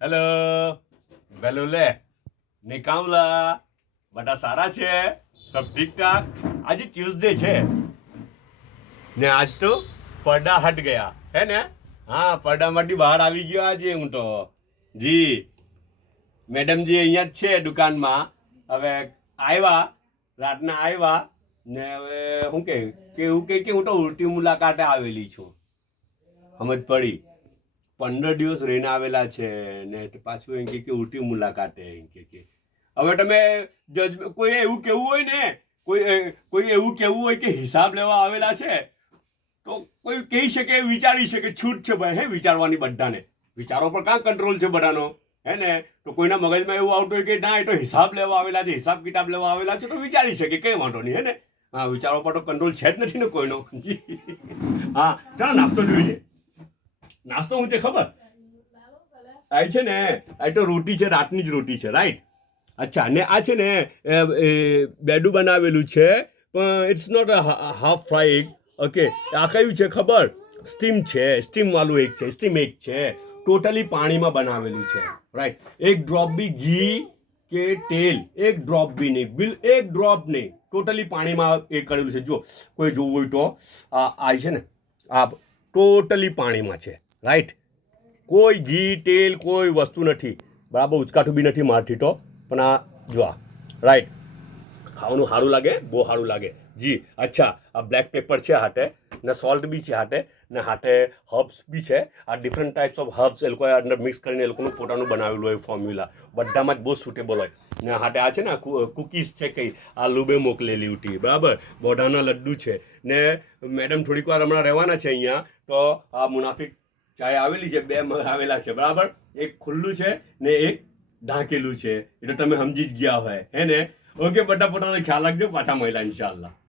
hello વેલુલે નિકામલા બધા સારા છે સબ ઠીક ઠાક આજે ટ્યુઝડે છે ને આજ તો પડદા હટ ગયા હે ને હા પડદામાંથી બહાર આવી ગયો આજે હું તો જી મેડમજી અહીંયા જ છે દુકાનમાં હવે આવ્યા રાતના આવ્યા ને હવે શું કે એવું કે હું તો ઉલટી મુલાકાતે આવેલી છું સમજ પડી 15 દિવસ રહીને આવેલા છે ને પાછું એમ કે ઉલટી મુલાકાતે એમ કે હવે તમે કોઈ એવું કેવું હોય ને કોઈ એવું કેવું હોય કે હિસાબ લેવા આવેલા છે તો કોઈ કહી શકે વિચારી શકે છૂટ છે ભાઈ હે વિચારવાની બધાને વિચારો પર કાં કંટ્રોલ છે બધાનો હે ને તો કોઈના મગજમાં એવું આવતું હોય કે ના એ તો હિસાબ લેવા આવેલા છે હિસાબ કિતાબ લેવા આવેલા છે તો વિચારી શકે કંઈ વાંધો નહીં હે ને હા વિચારો પર તો કંટ્રોલ છે જ નથી ને કોઈનો હા ચાલો નાસ્તો જોઈએ નાસ્તો હું છે ખબર આ છે ને આ તો રોટી છે રાતની જ રોટી છે રાઈટ અચ્છા ને આ છે ને બેડું બનાવેલું છે પણ it's not half fry okay આ કયું છે ખબર સ્ટીમ છે સ્ટીમ વાળું એક છે સ્ટીમ એક છે ટોટલી પાણીમાં બનાવેલું છે રાઈટ એક ડ્રોપ બી ઘી કે તેલ એક ડ્રોપ બી નહીં એક ડ્રોપ નહીં ટોટલી પાણીમાં એ કરેલું છે જો કોઈ જોવું હોય તો આ છે ને આ ટોટલી પાણીમાં છે રાઈટ કોઈ ઘી તેલ કોઈ વસ્તુ નથી બરાબર ઉચકાઠું બી નથી મારથી તો પણ આ જો રાઈટ ખાવાનું સારું લાગે બહુ સારું લાગે જી અચ્છા આ બ્લેક પેપર છે હાટે ને સોલ્ટ બી છે હાટે ને હાટે હર્બ્સ બી છે આ ડિફરન્ટ ટાઈપ્સ ઓફ હર્બ્સ એ લોકોએ અંદર મિક્સ કરીને એ લોકોનું પોતાનું બનાવેલું હોય ફોર્મ્યુલા બધામાં જ બહુ સુટેબલ હોય ને હાટે આ છે ને કુકીઝ છે કંઈ આ લુબે મોકલેલી હતી બરાબર બોઢાના લડ્ડુ છે ને મેડમ થોડીક વાર હમણાં રહેવાના છે અહીંયા તો આ મુનાફિક ચાય આવેલી છે 2 મગ આવેલા છે બરાબર એક ખુલ્લું છે ને એક ઢાંકેલું છે એટલે તમે સમજી જ ગયા હોય હે ને ઓકે બધા પોતાનો ખ્યાલ રાખજો પાછા મળ્યા ઇન્શાલ્લાહ